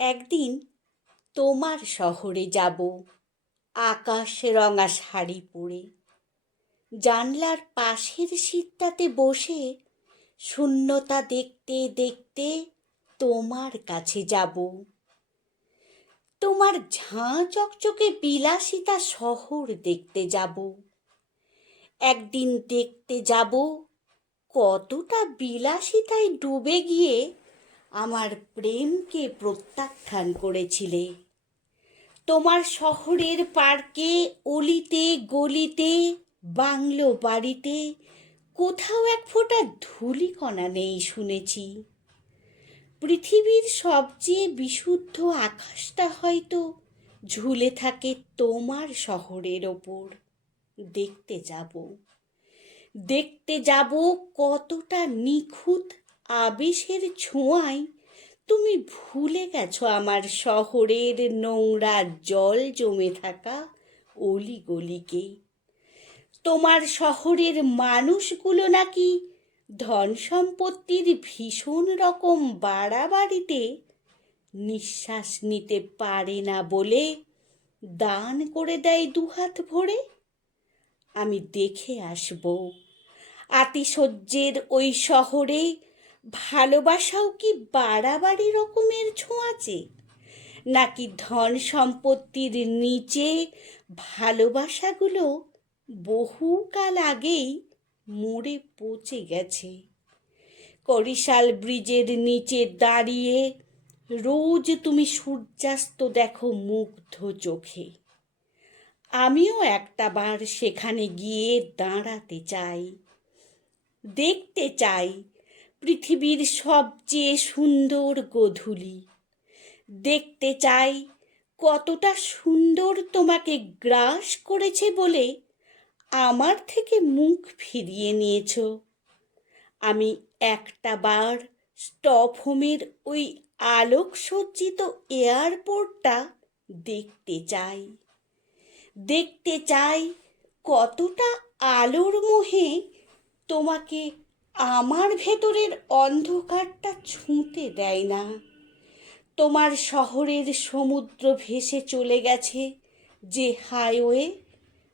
একদিন তোমার শহরে যাব, আকাশ রঙা শাড়ি পরে। জানলার পাশের সিটটাতে বসে শূন্যতা দেখতে দেখতে তোমার কাছে যাব। তোমার ঝাঁ চকচকে বিলাসিতা শহর দেখতে যাব। একদিন দেখতে যাব কতটা বিলাসিতায় ডুবে গিয়ে আমার প্রেমকে প্রত্যাখ্যান করেছিলে। তোমার শহরের পার্কে, অলিতে গলিতে, বাংলো বাড়িতে কোথাও এক ফোঁটা ধূলিকণা নেই শুনেছি। পৃথিবীর সবচেয়ে বিশুদ্ধ আকাশটা হয়তো ঝুলে থাকে তোমার শহরের ওপর। দেখতে যাব, দেখতে যাব কতটা নিখুঁত আবেশের ছোঁয়ায় তুমি ভুলে গেছো আমার শহরের নোংরা জল জমে থাকা অলিগলিকে। তোমার শহরের মানুষগুলো নাকি ধন সম্পত্তির ভীষণ রকম বাড়াবাড়িতে নিঃশ্বাস নিতে পারে না বলে দান করে দেয় দুহাত ভরে। আমি দেখে আসব আতিশয্যের ওই শহরে ভালোবাসাও কি বাড়াবাড়ি রকমের ছোঁয়াচে, নাকি ধন সম্পত্তির নিচে ভালোবাসাগুলো বহুকাল আগেই মরে পচে গেছে। করিশাল ব্রিজের নিচে দাঁড়িয়ে রোজ তুমি সূর্যাস্ত দেখো মুগ্ধ চোখে। আমিও একটাবার সেখানে গিয়ে দাঁড়াতে চাই, দেখতে চাই পৃথিবীর সবচেয়ে সুন্দর গোধূলি। দেখতে চাই কতটা সুন্দর তোমাকে গ্রাস করেছে বলে আমার থেকে মুখ ফিরিয়ে নিয়েছ। আমি একটাবার স্টকহোমের ওই আলোকসজ্জিত এয়ারপোর্টটা দেখতে চাই। দেখতে চাই কতটা আলোর মোহে তোমাকে আমার ভেতরের অন্ধকারটা ছুঁতে দেয় না। তোমার শহরের সমুদ্র ভেসে চলে গেছে যে হাইওয়ে,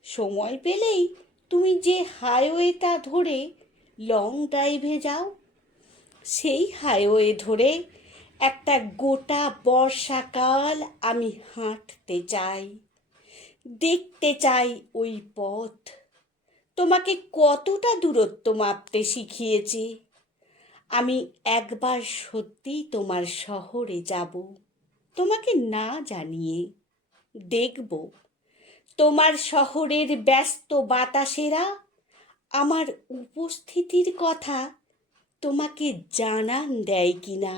সময় পেলেই তুমি যে হাইওয়েটা ধরে লং ড্রাইভে যাও, সেই হাইওয়ে ধরে একটা গোটা বর্ষাকাল আমি হাঁটতে চাই। দেখতে চাই ওই পথ তোমাকে কতটা দূরত্ব মাপতে শিখিয়েছে। আমি একবার সত্যিই তোমার শহরে যাব, তোমাকে না জানিয়ে। দেখব তোমার শহরের ব্যস্ত বাতাসেরা আমার উপস্থিতির কথা তোমাকে জানান দেয় কিনা।